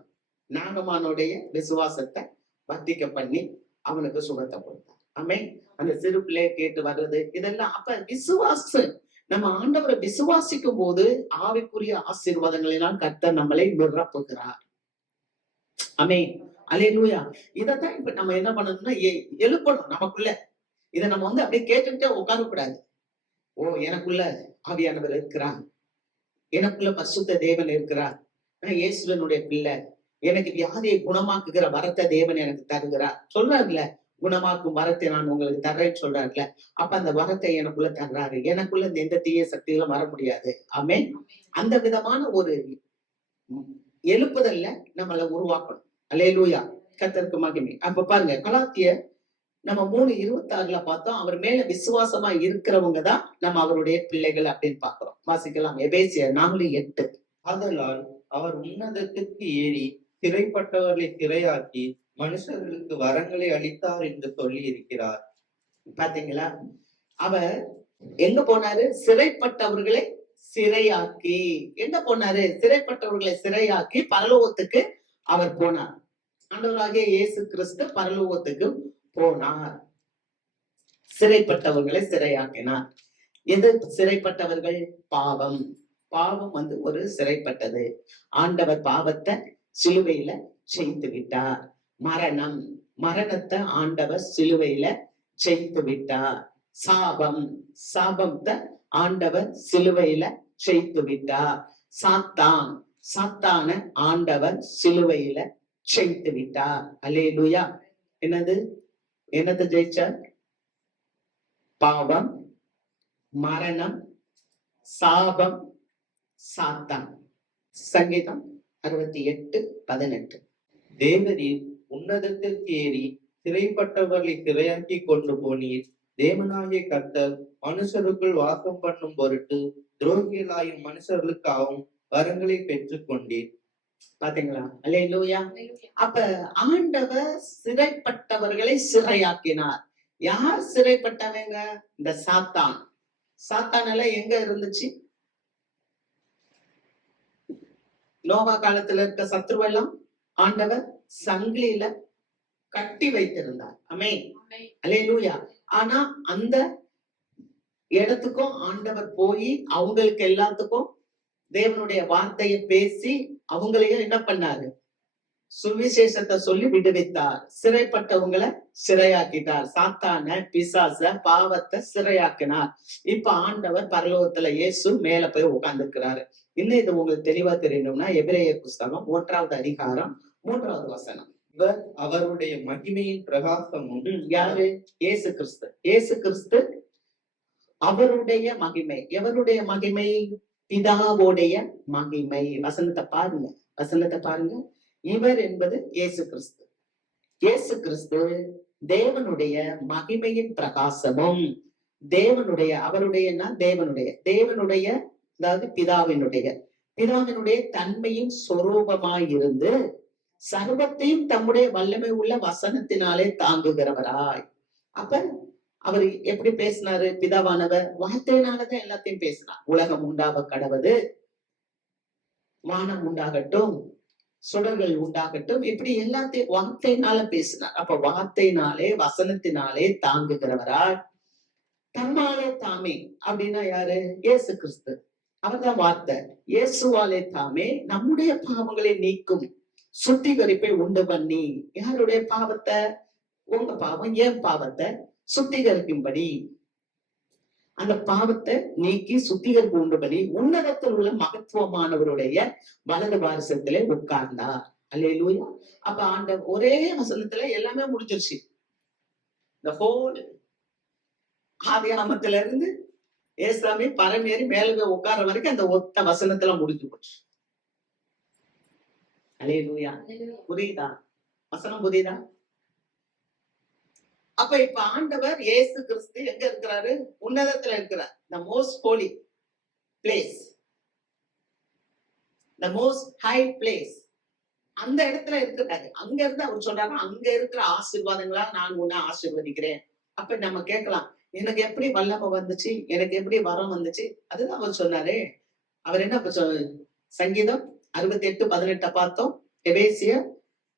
நாகமானுடைய விசுவாசத்தை வர்த்திக்க பண்ணி அவனுக்கு சுகத்தை கொடுத்தான். ஆமென். அந்த சிறு பிள்ளைய கேட்டு வர்றது இதெல்லாம். அப்ப விசுவாசம், நம்ம ஆண்டவரை விசுவாசிக்கும் போது ஆவிக்குரிய ஆசீர்வாதங்களினால் கர்த்தர் நம்மளை நிரப்புகிறார். ஆமென். அல்லேலூயா. இதத்தான் இப்ப நம்ம என்ன பண்ணணும்னா எழுப்பணும் நமக்குள்ள. இதை நம்ம அப்படியே கேட்டுக்கிட்டே உட்காரக்கூடாது. ஓ, எனக்குள்ள ஆவியானவர் இருக்கிறார், எனக்குள்ள பரிசுத்த தேவன் இருக்கிறார், நான் இயேசுவனுடைய பிள்ளை, எனக்கு வியாதியை குணமாக்குகிற வரத்தை தேவன் எனக்கு தருகிறார் சொல்றாருல. குணமாக்கும் வரத்தை நான் உங்களுக்கு தர்றேன்னு சொல்றாருல. அப்ப அந்த வரத்தை எனக்குள்ள தர்றாரு. எனக்குள்ள எந்த தீய சக்திகளும் வர முடியாது. ஆமென். அந்த விதமான ஒரு எழுப்புதல்ல நம்மளை உருவாக்கணும். அல்லேலூயா. கர்த்தருக்கு மகிமை. அப்ப பாருங்க, கலாத்தியர் நம்ம 3:26 பார்த்தோம். அவர் மேல விசுவாசமா இருக்கிறவங்க தான் நம்ம அவருடைய பிள்ளைகள் அப்படின்னு பாக்குறோம். வாசிக்கலாம். எபேசியர் 4:8. ஆதலால் அவர் உன்னதத்திற்கு ஏறி சிறைப்பட்டவர்களை சிறையாக்கி மனுஷர்களுக்கு வரங்களை அளித்தார் என்று சொல்லி இருக்கிறார். பாத்தீங்களா? அவர் எங்க போனாரு? சிறைப்பட்டவர்களை சிறையாக்கி. எங்க போனாரு? சிறைப்பட்டவர்களை சிறையாக்கி பரலோகத்துக்கு அவர் போனார். ஆண்டவராகிய இயேசு கிறிஸ்து பரலோகத்துக்கு போனார், சிறைப்பட்டவர்களை சிறையாக்கினார். எது சிறைப்பட்டவர்கள்? பாவம். பாவம் ஒரு சிறைப்பட்டது. ஆண்டவர் பாவத்தை சிலுவையில செய்து விட்டார். மரணம், மரணத்தை ஆண்டவர் சிலுவையில ஜெயித்து விட்டார். சாபத்தை ஆண்டவர் சிலுவையில ஜெயித்து விட்டார். சாத்தான ஆண்டவர் சிலுவையில ஜெயித்து விட்டார். அல்லேலூயா. என்னது ஜெயிச்சார்? பாவம், மரணம், சாபம், சாத்தான். சங்கீதம் 68:18. தேவரீர் உன்னதத்திற்கு ஏறி சிறைப்பட்டவர்களை சிறையாக்கி கொண்டு போனீர். தேவனாகிய கர்த்தர் மனுஷருக்குள் வாசம் பண்ணும் பொருட்டு துரோகிகளாயும் மனுஷர்களுக்காகவும் வரங்களை பெற்றுக் கொண்டீர். பாத்தீங்களா? அல்லேலூயா. அப்ப ஆண்டவர் சிறைப்பட்டவர்களை சிறையாக்கினார். யார் சிறைப்பட்டவங்க? இந்த சாத்தான் எல்லாம் எங்க இருந்துச்சு? நோவா காலத்துல இருக்க சத்ருவெல்லாம் ஆண்டவர் சங்கிலியில கட்டி வைத்திருந்தார். ஆமென். அல்லேலூயா. ஆனா அந்த இடத்துக்கும் ஆண்டவர் போய் அவங்களுக்கு எல்லாத்துக்கும் தேவனுடைய வார்த்தையை பேசி அவங்களையும் என்ன பண்ணாரு? சுவிசேஷத்தை சொல்லி விடுவித்தார். சிறைப்பட்டவங்களை சிறையாக்கிட்டார். சாத்தான, பிசாச, பாவத்தை சிறையாக்கினார். இப்ப ஆண்டவர் பரலோகத்துல இயேசு மேல போய் உட்கார்ந்துருக்கிறாரு. இன்னும் இது உங்களுக்கு தெளிவா தெரியணும்னா எபிரேயர் புஸ்தகம் 1வது அதிகாரம் 3வது வசனம். இவர் அவருடைய மகிமையின் பிரகாசமும். யாரு? இயேசு கிறிஸ்து. இயேசு கிறிஸ்து அவருடைய மகிமை. எவருடைய மகிமை? பிதாவுடைய மகிமை. வசனத்தை பாருங்க. இவர் என்பது இயேசு கிறிஸ்து. இயேசு கிறிஸ்து தேவனுடைய மகிமையின் பிரகாசமும், தேவனுடைய அதாவது பிதாவினுடைய தன்மையும் சொரூபமாயிருந்து சர்வத்தையும் தம்முடைய வல்லமை உள்ள வசனத்தினாலே தாங்குகிறவராய். அப்ப அவர் எப்படி பேசினாரு? பிதாவானவர் வார்த்தையினாலதான் எல்லாத்தையும் பேசினார். உலகம் உண்டாக கடவது, வானம் உண்டாகட்டும், சுடர்கள் உண்டாகட்டும், இப்படி எல்லாத்தையும் வார்த்தையினால பேசினார். அப்ப வார்த்தையினாலே, வசனத்தினாலே தாங்குகிறவராய் தம்மாலே தாமே. அப்படின்னா யாரு? இயேசு கிறிஸ்து. அவர்தான் வார்த்தை. இயேசுவாலே தாமே நம்முடைய பாவங்களை நீக்கும் சுத்திகரிப்பை உண்டு பண்ணி, யாருடைய பாவத்தை? உங்க பாவம், என் பாவத்தை சுத்திகரிக்கும்படி, அந்த பாவத்தை நீக்கி சுத்திகரிப்பு உண்டு பண்ணி உன்னதத்தில் உள்ள மகத்துவமானவருடைய வலது பாரசத்திலே உட்கார்ந்தார். அல்லேலூயா. அப்ப ஆண்டவர் ஒரே வசனத்துல எல்லாமே முடிஞ்சிருச்சு. இந்த ஹோல் ஆதியாகமத்துல இருந்து ஏசாமி பரமேறி மேல உட்கார வரைக்கும் அந்த ஒத்த வசனத்துல முடிஞ்சு போச்சு. அல்லேலூயா. புரியுதா? வசனம் புரியுதா? அப்ப இப்ப ஆண்டவர் இயேசு கிறிஸ்து எங்க இருக்கிறாரு? உன்னதத்துல இருக்கிறார். the most holy place, the most high place. அந்த இடத்துல இருக்கிறாரு. அங்க இருந்து அவர் சொல்றாரு, அங்க இருக்கிற ஆசீர்வாதங்களா நான் உன்னை ஆசீர்வதிக்கிறேன். அப்ப நம்ம கேட்கலாம், எனக்கு எப்படி வல்லமை வந்துச்சு, எனக்கு எப்படி வரம் வந்துச்சு? அதுதான் அவர் சொன்னாரு. அவர் என்ன சங்கீதம் 68:18 பார்த்தோம். எபேசியர்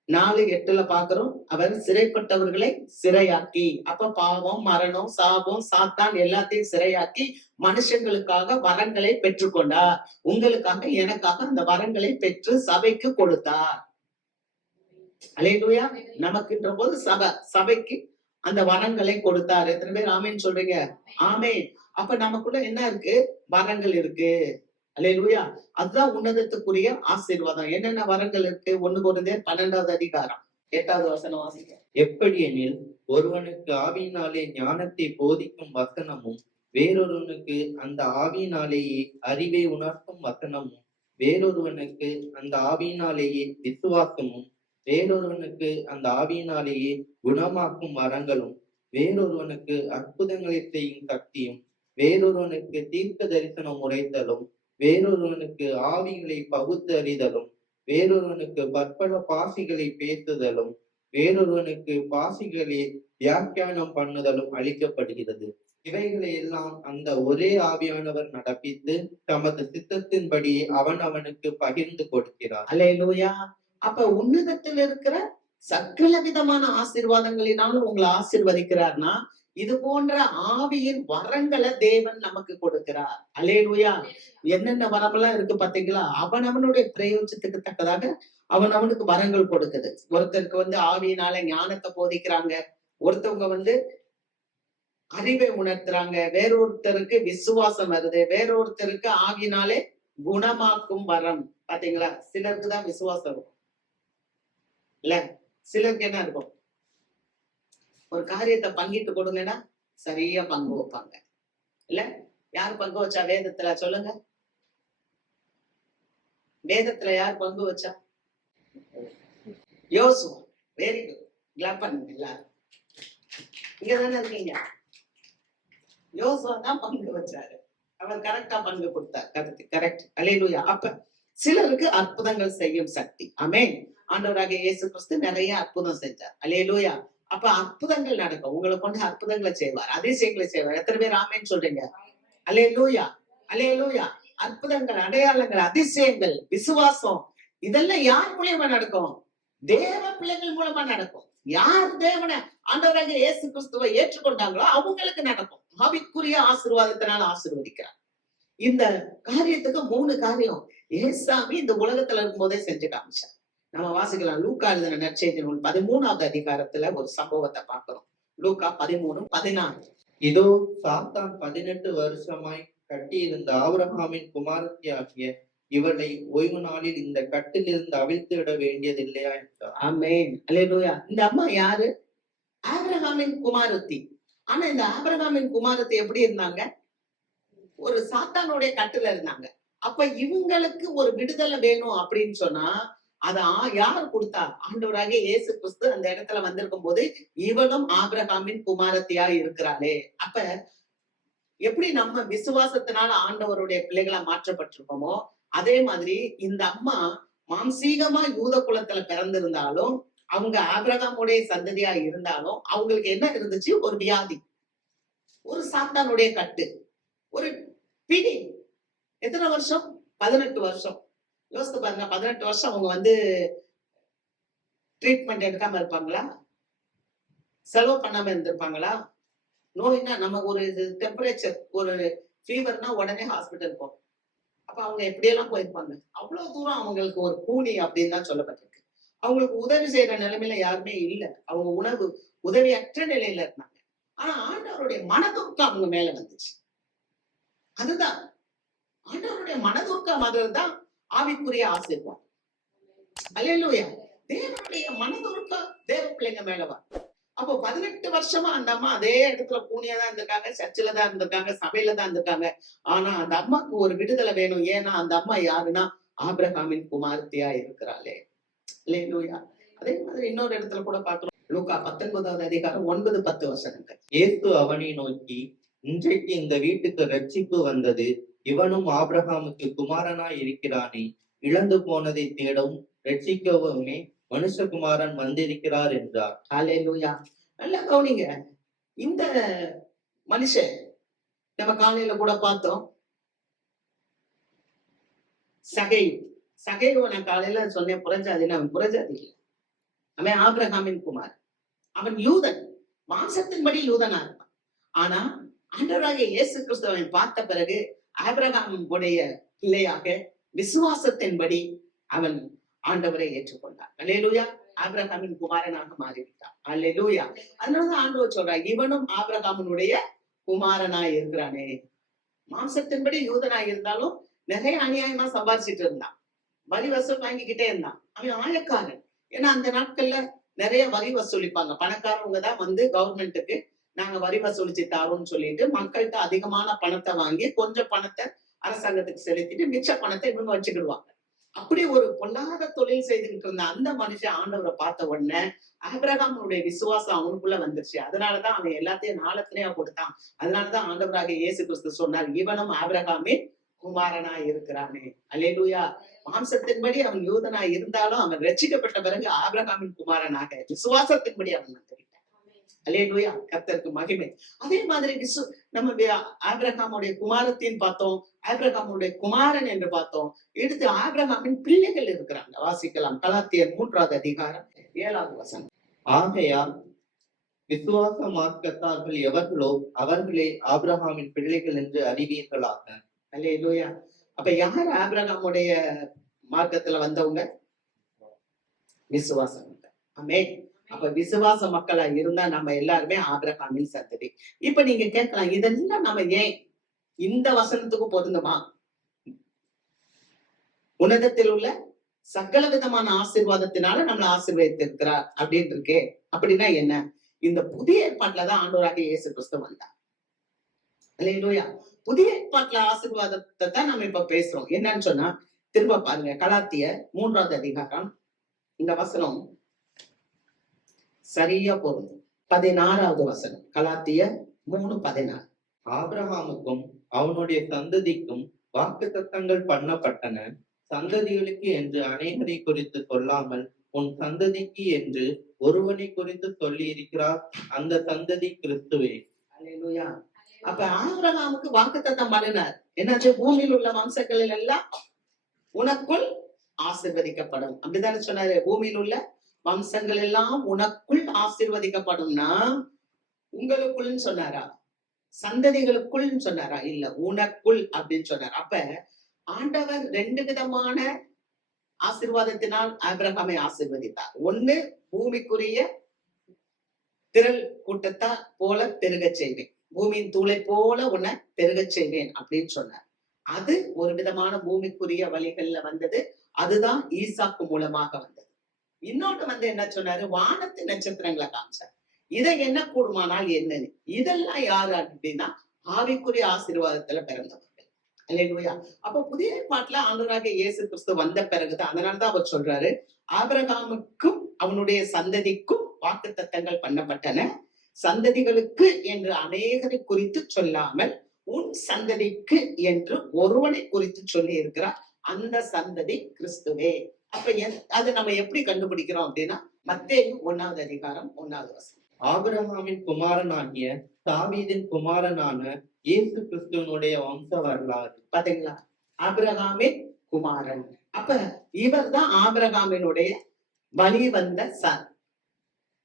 4:8 பாக்குறோம். அவர் சிறைப்பட்டவர்களை சிறையாக்கி, அப்ப பாவம், மரணம், சாபம், சாத்தான் எல்லாத்தையும் சிறையாக்கி மனுஷங்களுக்காக வரங்களை பெற்றுக்கொண்டார். உங்களுக்காக, எனக்காக அந்த வரங்களை பெற்று சபைக்கு கொடுத்தார். அல்லேலூயா. நமக்குன்ற போது சபைக்கு அந்த வரங்களை கொடுத்தார். எத்தனை பேர் ஆமேன் சொல்றீங்க? ஆமேன். அப்ப நமக்குள்ள என்ன இருக்கு? வரங்கள் இருக்கு. அல்லேலூயா. அதுதான் உன்னதத்துக்குரிய ஆசீர்வாதம். என்னென்ன வரங்கள் இருக்கு? 1 கொரிந்தியர் 12வது அதிகாரம் 8வது வசனம் வாசிக்க. எப்படி எனில், ஒருவனுக்கு ஆவியினாலே ஞானத்தை போதிக்கும் வசனமும், வேறொருவனுக்கு அந்த ஆவியினாலேயே அறிவை உணர்த்தும் வசனமும், வேறொருவனுக்கு அந்த ஆவியினாலேயே விசுவாசமும், வேறொருவனுக்கு அந்த ஆவியினாலேயே குணமாக்கும் வரங்களும், வேறொருவனுக்கு அற்புதங்களை செய்யும் சக்தியும், வேறொருவனுக்கு தீர்க்க தரிசனம் உரைத்தலும், வேறொருவனுக்கு ஆவிகளை பகுத்து அறிதலும், வேறொருவனுக்கு பற்பல பாசிகளை பேசுதலும், வேறொருவனுக்கு பாசிகளை வியாக்கியானம் பண்ணுதலும் அளிக்கப்படுகிறது. இவைகளை எல்லாம் அந்த ஒரே ஆவியானவர் நடப்பித்து தமது சித்தத்தின்படி அவனுக்கு பகிர்ந்து கொடுக்கிறார். அல்லேலூயா. அப்ப உன்னதத்தில் இருக்கிற சகல விதமான ஆசீர்வாதங்களினாலும் உங்களை ஆசீர்வதிக்கிறார்னா, இது போன்ற ஆவியின் வரங்களை தேவன் நமக்கு கொடுக்கிறார். அல்லேலூயா. என்னென்ன வரமெல்லாம் இருக்கு பாத்தீங்களா? அவனுடைய பிரயோஜனத்துக்கு தக்கதாக அவனுக்கு வரங்கள் கொடுக்குது. ஒருத்தருக்கு வந்து ஆவியினால ஞானத்தை போதிக்கிறாங்க, ஒருத்தவங்க வந்து அறிவை உணர்த்துறாங்க, வேறொருத்தருக்கு விசுவாசம் வருது, வேறொருத்தருக்கு ஆவியினாலே குணமாக்கும் வரம். பாத்தீங்களா? சிலருக்கு தான் விசுவாசம் இருக்கும் இல்ல, சிலருக்கு என்ன இருக்கும், ஒரு காரியத்தை பங்கிட்டு கொடுங்கன்னா சரியா பங்கு வைப்பாங்க இல்ல. யார் பங்கு வச்சா வேதத்துல சொல்லுங்க? வேதத்துல யார் பங்கு வச்சா? யோசுவா. வெரி குட், கிளாப் பண்ணுங்க எல்லாரும். இங்கதானே இருக்கீங்க. யோசுவா தான் பங்கு வச்சாரு, அவர் கரெக்டா பங்கு கொடுத்தார். கரெக்ட். அல்லேலூயா. அப்ப சிலருக்கு அற்புதங்கள் செய்யும் சக்தி. ஆமென். ஆண்டவராகிய இயேசு கிறிஸ்து நிறைய அற்புதம் செஞ்சார். அல்லேலூயா. அப்ப அற்புதங்கள் நடக்கும், உங்களை கொண்டு அற்புதங்களை செய்வார், அதிசயங்களை செய்வார். எத்தனை பேர் ஆமென் சொல்றீங்க? அல்லேலூயா, அல்லேலூயா. அற்புதங்கள், அடையாளங்கள், அதிசயங்கள், விசுவாசம், இதெல்லாம் யார் மூலியமா நடக்கும்? தேவ பிள்ளைகள் மூலமா நடக்கும். யார் தேவனை, ஆண்டவராகிய இயேசு கிறிஸ்துவை ஏற்றுக்கொண்டாங்களோ அவங்களுக்கு நடக்கும். ஆவிக்குரிய ஆசீர்வாதத்தினால ஆசீர்வதிக்கிறார். இந்த காரியத்துக்கு 3 காரியம் ஏசாமி இந்த உலகத்துல இருக்கும் போதே செஞ்சு காமிச்சார். நம்ம வாசிக்கலாம். லூக்கா எழுதின நற்செய்தி நூல் 13வது அதிகாரத்துல ஒரு சம்பவத்தை பார்க்கிறோம். லூக்கா 13:14. இதோ சாத்தான் 18 வருஷமாய் கட்டியிருந்த ஆபிரகாமின் குமாரத்தி ஆகிய இவளை ஓய்வு நாளில் இந்த கட்டிலிருந்து அவிழ்த்து விட வேண்டியதில்லையா என்றார். ஆமென். அல்லேலூயா. இந்த அம்மா யாரு? ஆபிரகாமின் குமாரத்தி. ஆனா இந்த ஆபிரகாமின் குமாரத்தி எப்படி இருந்தாங்க? ஒரு சாத்தானுடைய கட்டுல இருந்தாங்க. அப்ப இவங்களுக்கு ஒரு விடுதலை வேணும் அப்படின்னு சொன்னா அத யார் கொடுத்தா? ஆண்டவராகிய இயேசு கிறிஸ்து அந்த இடத்துல வந்திருக்கும் போது இவளும் ஆபிரகாமின் குமாரத்தியா இருக்கிறாளே. அப்ப எப்படி நம்ம விசுவாசத்தினால ஆண்டவருடைய பிள்ளைகளா மாற்றப்பட்டிருக்கோமோ அதே மாதிரி இந்த அம்மா மாம்சீகமா யூத குலத்துல பிறந்திருந்தாலும், அவங்க ஆபிரகாமுடைய சந்ததியா இருந்தாலும் அவங்களுக்கு என்ன இருந்துச்சு? ஒரு வியாதி, ஒரு சாத்தானுடைய கட்டு, ஒரு பிடி. எத்தனை வருஷம்? 18 வருஷம். யோசித்து பாருங்க. 18 வருஷம் அவங்க வந்து ட்ரீட்மெண்ட் எடுக்காம இருப்பாங்களா? செலவு பண்ணாம இருந்திருப்பாங்களா? நோய்னா நமக்கு ஒரு டெம்பரேச்சர், ஒரு ஃபீவர்னா உடனே ஹாஸ்பிட்டல் போகும். அப்ப அவங்க எப்படியெல்லாம் போயிருப்பாங்க. அவ்வளவு தூரம் அவங்களுக்கு ஒரு கூலி அப்படின்னு தான் சொல்லப்பட்டிருக்கு. அவங்களுக்கு உதவி செய்யற நிலைமையில யாருமே இல்லை. அவங்க உதவியற்ற நிலையில இருந்தாங்க. ஆனா ஆண்டவருடைய மனதுக்கம் அவங்க மேல வந்துச்சு. அதுதான் ஆண்டவருடைய மனதுக்கம். அதுதான் ஆவிக்குரிய ஆசீர்வாதம். அல்லேலூயா. தேவனுடைய மனதுக்கம் தேவ பிள்ளைங்க மேலவா. அப்போ 18 வருஷமா அந்த அம்மா அதே இடத்துல கூனியா தான் இருந்திருக்காங்க, சர்ச்சில தான் இருந்திருக்காங்க, சபையில தான் இருந்திருக்காங்க. ஆனா அந்த அம்மாக்கு ஒரு விடுதலை வேணும். ஏன்னா அந்த அம்மா யாருன்னா ஆபிரகாமின் குமாரத்தியா இருக்கிறாளே. அல்லேலூயா. அதே மாதிரி இன்னொரு இடத்துல கூட பார்க்கிறோம். லூக்கா 19வது அதிகாரம் 9-10 வசனங்கள். இயேசு அவனை நோக்கி, இன்றைக்கு இந்த வீட்டுக்கு ரட்சிப்பு வந்தது, இவனும் ஆபிரகாமுக்கு குமாரனாய் இருக்கிறானே. இழந்து போனதை தேடவும் ரட்சிக்கவுமே மனுஷகுமாரன் வந்திருக்கிறார் என்றார். அல்லேலூயா. நல்லா கவனிங்க. இந்த மனுஷன் நம்ம காலையில கூட பார்த்தோம், சகையு நான் காலையில சொன்னேன் புறஜாதி. அவன் புறஜாதி இல்லை, அவன் ஆபிரகாமின் குமார். அவன் யூதன், மாம்சத்தின்படி யூதனா இருப்பான். ஆனா ஆண்டவராகிய இயேசு கிறிஸ்துவை பார்த்த பிறகு ஆபிரகாமுடைய பிள்ளையாக விசுவாசத்தின்படி அவன் ஆண்டவரை ஏற்றுக்கொண்டான். அல்லேலூயா. ஆபிரகாமின் குமாரனாக மாறிவிட்டான். அல்லேலூயா. அதனாலதான் ஆண்டவர் சொல்றார், இவனும் ஆபிரகாமினுடைய குமாரனாய் இருக்கிறானே. மாம்சத்தின்படி யூதனாய் இருந்தாலும் நிறைய அநியாயமா சம்பாதிச்சுட்டு இருந்தான், வரி வசூல் வாங்கிக்கிட்டே இருந்தான். அவன் ஆயக்காரன். ஏன்னா அந்த நாட்கள்ல நிறைய வரி வசூலிப்பாங்க. பணக்காரவங்க தான் வந்து கவர்மெண்ட்டுக்கு நாங்க வரி வசூலிச்சு தாரோம்னு சொல்லிட்டு மக்கள்கிட்ட அதிகமான பணத்தை வாங்கி கொஞ்சம் பணத்தை அரசாங்கத்துக்கு செலுத்திட்டு மிச்ச பணத்தை இவங்க வச்சுக்கிடுவாங்க. அப்படி ஒரு பொல்லாத தொழில் செய்துகிட்டு இருந்த அந்த மனுஷன் ஆண்டவரை பார்த்த உடனே ஆபிரகாமுடைய விசுவாசம் அவனுக்குள்ள வந்துருச்சு. அதனாலதான் அவன் எல்லாத்தையும் நாளத்திலேயே கொடுத்தான். அதனாலதான் ஆண்டவராகிய இயேசு கிறிஸ்து சொன்னார், இவனும் ஆபிரகாமே குமாரனாய் இருக்கிறானே. அல்லேலூயா. மாம்சத்தின்படி அவன் யூதனாய் இருந்தாலும் அவன் ரட்சிக்கப்பட்ட பிறகு ஆபிரகாமின் குமாரனாக விசுவாசத்தின்படி அவன் வந்துவிட்டான். அல்லேலூயா. கர்த்தருக்கு மகிமை. அதே மாதிரி நம்ம ஆபிரகாமுடைய குமாரத்தின் பார்த்தோம், ஆபிரகாமுடைய குமாரன் என்று பார்த்தோம். எடுத்து ஆபிரகாமின் பிள்ளைகள் இருக்கிறாங்க. வாசிக்கலாம். கலாத்தியர் 3வது அதிகாரம் 7வது வசனம். ஆகையால் விசுவாச மார்க்கத்தார்கள் எவர்களோ அவர்களே ஆபிரகாமின் பிள்ளைகள் என்று அறிவீர்களாக. அல்லேலூயா. அப்ப யார் ஆபிரகாமுடைய மார்க்கத்துல வந்தவங்க? விசுவாசம் இல்லை. ஆமென். அப்ப விசுவாச மக்களா இருந்தா நம்ம எல்லாருமே ஆபிரகாமின் சந்ததி. இப்ப நீங்க கேட்கலாம், இதெல்லாம் நம்ம ஏன் இந்த வசனத்துக்கு பொருந்துமா? உன்னதத்தில் உள்ள சகல விதமான ஆசீர்வாதத்தினால நம்மளை ஆசீர்வதித்திருக்கிறார் அப்படின்னு இருக்கே. அப்படின்னா என்ன? இந்த புதிய ஏற்பாட்டுலதான் ஆண்டவராகிய இயேசு கிறிஸ்து வந்தார். அல்லேலூயா. புதிய ஏற்பாட்டுல ஆசீர்வாதத்தை தான் நம்ம இப்ப பேசுறோம். என்னன்னு சொன்னா, திரும்ப பாருங்க, கலாத்தியர் 3வது அதிகாரம், இந்த வசனம் சரியா பொருந்தும். 16வது வசனம், கலாத்தியர் 3:16. ஆபிரகாமுக்கும் அவனுடைய சந்ததிக்கும் வாக்குத்தத்தங்கள் பண்ணப்பட்டன. சந்ததிகளுக்கு என்று அநேகரை குறித்து சொல்லாமல் உன் சந்ததிக்கு என்று ஒருவனை குறித்து சொல்லி இருக்கிறார். அந்த சந்ததி கிறிஸ்துவே. அல்லேலூயா. அப்ப ஆபிரகாமுக்கு வாக்குத்தத்தம் பண்ணினார். என்னாச்சு? பூமியில் உள்ள வம்சங்களில் எல்லாம் உனக்குள் ஆசீர்வதிக்கப்படும். அப்படித்தானே சொன்னாரு? பூமியில் உள்ள வம்சங்கள் எல்லாம் உனக்குள் ஆசீர்வதிக்கப்படும்னா உங்களுக்குள்னு சொன்னாரா? சந்ததிகளுக்குள் சொன்னாரா? இல்ல, உனக்குள் அப்படின்னு சொன்னார். அப்ப ஆண்டவர் 2 விதமான ஆசீர்வாதத்தினால் ஆபிரகாமை ஆசீர்வதித்தார். ஒண்ணு, பூமிக்குரிய திரள் கூட்டத்தா போல பெருகச் செய்வேன், பூமியின் தூளை போல உன்னை பெருகச் செய்வேன் அப்படின்னு சொன்னார். அது ஒரு விதமான பூமிக்குரிய வழிகள்ல வந்தது. அதுதான் ஈசாக்கு மூலமாக வந்தது. இன்னொன்று என்ன சொன்னாரு? வானத்து நட்சத்திரங்களை காமிச்சார். இதை என்ன கூடுமானால் என்னன்னு. இதெல்லாம் யாரு அப்படின்னா ஆவிக்குரிய ஆசீர்வாதத்துல பிறந்தவர்கள். அல்லேலூயா. அப்ப புதிய ஏற்பாட்டுல ஆண்டவராகிய இயேசு கிறிஸ்து வந்த பிறகுதான், அதனாலதான் அவர் சொல்றாரு, ஆபிரகாமுக்கும் அவனுடைய சந்ததிக்கும் வாக்குத்தத்தங்கள் பண்ணப்பட்டன. சந்ததிகளுக்கு என்று அநேகரை குறித்து சொல்லாமல் உன் சந்ததிக்கு என்று ஒருவனை குறித்து சொல்லி இருக்கிறார். அந்த சந்ததி கிறிஸ்துவே. அப்ப அது நம்ம எப்படி கண்டுபிடிக்கிறோம் அப்படின்னா, மத்தேயு 1வது அதிகாரம் 1வது வசனம். ஆபிரகாமின் குமாரனாகிய தாவீதின் குமாரனான இயேசு கிறிஸ்துவனுடைய வம்ச வரலாறு. பாத்தீங்களா? ஆபிரகாமின் குமாரன். அப்ப இவர் தான் ஆபிரகாமினுடைய வழி வந்த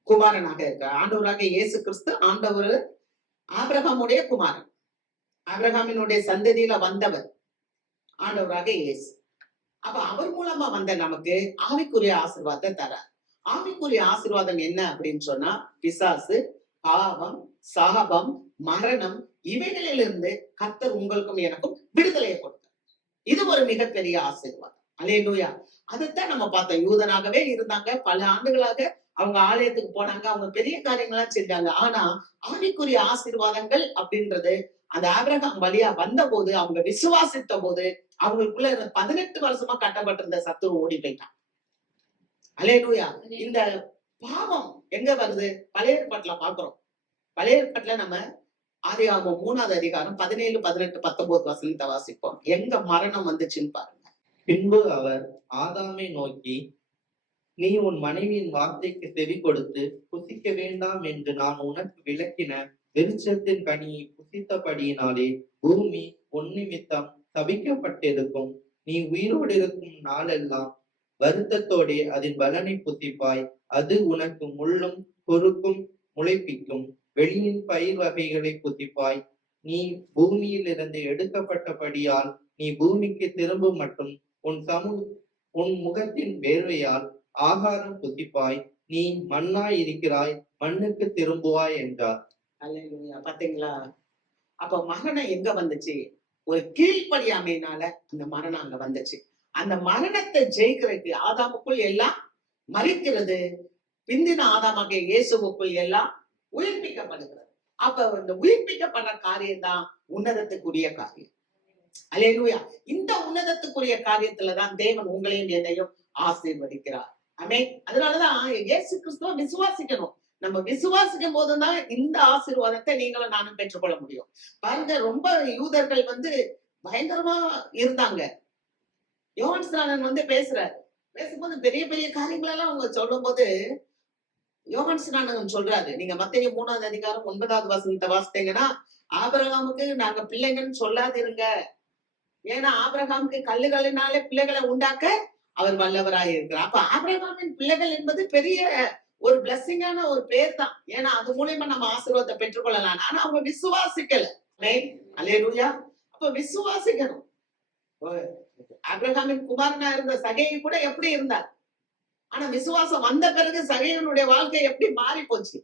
குமாரனாக இருக்க. ஆண்டவராக இயேசு கிறிஸ்து ஆண்டவர் ஆபிரகாமுடைய குமாரன். ஆபிரகாமினுடைய சந்ததியில வந்தவர் ஆண்டவராக இயேசு. அப்ப அவர் மூலமா வந்த நமக்கு ஆவிக்குரிய ஆசீர்வாதத்தை தரார். ஆவிக்குரிய ஆசீர்வாதம் என்ன அப்படின்னு சொன்னா, பிசாசு, பாவம், சாபம், மரணம் இவைகளிலிருந்து கர்த்தர் உங்களுக்கும் எனக்கும் விடுதலையை கொடுத்தார். இது ஒரு மிகப்பெரிய ஆசீர்வாதம். அல்லேலூயா. அதைத்தான் நம்ம பார்த்தோம். யூதனாகவே இருந்தாங்க, பல ஆண்டுகளாக அவங்க ஆலயத்துக்கு போனாங்க, அவங்க பெரிய காரியங்கள்லாம் செஞ்சாங்க. ஆனா ஆவிக்குரிய ஆசீர்வாதங்கள் அப்படின்றது அந்த ஆபிரகாம் வழியா வந்த போது, அவங்க விசுவாசித்த போது, அவங்களுக்குள்ள 18 வருஷமா கட்டப்பட்டிருந்த சத்துரு ஓடி போயிட்டான். அல்லேலூயா. இந்த பாவம் எங்க வருது? பழைய ஏற்பாட்டுல பாக்குறோம். பழைய ஏற்பாட்டுல நம்ம ஆதியாகமம் 3வது அதிகாரம் 17, 18, 19 வசனத்தை வாசிப்போம். எங்க மரணம் வந்துச்சுன்னு பாருங்க. பின்பு அவர் ஆதாமை நோக்கி, நீ உன் மனைவியின் வார்த்தைக்கு செவி கொடுத்து புசிக்க வேண்டாம் என்று நான் உனக்கு விளக்கின விருட்சத்தின் கனியை புசித்தபடியினாலே பூமி உன் நிமித்தம் சபிக்கப்பட்டிருக்கும். நீ உயிரோடு இருக்கும் நாளெல்லாம் வருத்தத்தோடே அதன் பலனை புசிப்பாய். அது உனக்கு முள்ளும் குறுக்கும் முளைப்பிக்கும். வெளியின் பயிர் வகைகளை புசிப்பாய். நீ பூமியிலிருந்து எடுக்கப்பட்டபடியால் நீ பூமிக்கு திரும்பும் மட்டும் உன் முகத்தின் வேர்வையால் ஆகாரம் புசிப்பாய். நீ மண்ணாய் இருக்கிறாய், மண்ணுக்கு திரும்புவாய் என்றார். அல்லேலூயா. பாத்தீங்களா? அப்ப மரணம் எங்க வந்துச்சு? ஒரு கீழ்ப்படியாமையினால அந்த மரணம் அங்க வந்துச்சு. அந்த மரணத்தை ஜெயிக்கிறதுக்கு ஆதாமுக்குள் எல்லாம் மறிக்கிறது, பிந்தின ஆதாமாகிய இயேசுவுக்குள் எல்லாம் உயிர்ப்பிக்கப்படுகிறது. அப்ப இந்த உயிர்ப்பிக்கப்படுற காரியம் தான் உன்னதத்துக்குரிய காரியம். அல்லேலூயா. இந்த உன்னதத்துக்குரிய காரியத்துலதான் தேவன் உங்களையும் என்னையும் ஆசீர்வதிக்கிறார். ஆமென். அதனாலதான் இயேசு கிறிஸ்துவ விசுவாசிக்கணும். நம்ம விசுவாசிக்கும் போதுதான் இந்த ஆசீர்வாதத்தை நீங்களும் நானும் பெற்றுக்கொள்ள முடியும். பாருங்க, ரொம்ப யூதர்கள் பயங்கரமா இருந்தாங்க. யோவான் ஸ்நானன் பேசுறாரு. பேசும்போது பெரிய பெரிய காரியங்கள் எல்லாம் அவங்க சொல்லும் போது யோவான் ஸ்நானன் சொல்றாரு, நீங்க மத்தேயு 3வது அதிகாரம் 9வது வசனத்தை வாசித்தீங்கன்னா, ஆபிரகாமுக்கு நாங்க பிள்ளைங்கன்னு சொல்லாதிருங்க, ஏன்னா ஆபிரகாமுக்கு கல்லுகளினாலே பிள்ளைகளை உண்டாக்க அவர் வல்லவராய் இருக்கிறார். அப்ப ஆபிரகாமின் பிள்ளைகள் என்பது பெரிய ஒரு பிளஸ்ஸிங்கான ஒரு பேர் தான். ஏன்னா அது மூலமா நம்ம ஆசீர்வாதத்தை பெற்றுக்கொள்ளலாம். ஆனா அவங்க விசுவாசிக்கல. அல்லேலூயா. அப்ப விசுவாசிக்கணும். ஆபிரகாமின் குமாரனா இருந்த சகேயு கூட எப்படி இருந்தார்? ஆனா விசுவாசம் வந்த பிறகு சகையனுடைய வாழ்க்கை எப்படி மாறி போச்சு.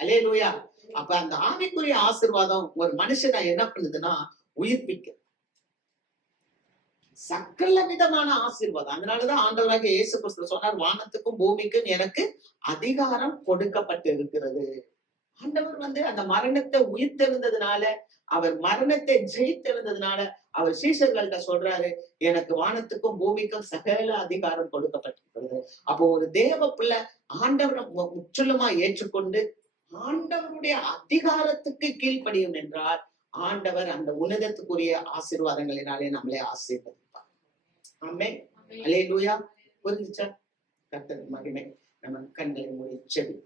அல்லேலூயா. அப்ப அந்த ஆவிக்குரிய ஆசீர்வாதம் ஒரு மனுஷனை என்ன பண்ணுதுன்னா உயிர்ப்பிக்க சகல விதமான ஆசீர்வாதம். அதனாலதான் ஆண்டவராகிய இயேசு கிறிஸ்து சொன்னார், வானத்துக்கும் பூமிக்கும் எனக்கு அதிகாரம் கொடுக்கப்பட்டு இருக்கிறது. ஆண்டவர் அந்த மரணத்தை உயிர்த்தெழுந்ததுனால, அவர் மரணத்தை ஜெயித்தெழுந்ததுனால அவர் சீஷர்கள்ட்ட சொல்றாரு, எனக்கு வானத்துக்கும் பூமிக்கும் சகல அதிகாரம் கொடுக்கப்பட்டிருக்கிறது. அப்போ ஒரு தேவ பிள்ளை ஆண்டவரை முற்றிலுமா ஏற்றுக்கொண்டு ஆண்டவருடைய அதிகாரத்துக்கு கீழ்ப்படியும் என்றால் ஆண்டவர் அந்த உன்னதத்துக்குரிய ஆசீர்வாதங்களினாலே நம்மளே ஆசீர்வதிப்பார். ஆமென். அல்லேலூயா. புரிஞ்சுச்சா? கர்த்தருக்கு மகிமை. நம்ம கண்களை மூடி ஜெபிப்போம்.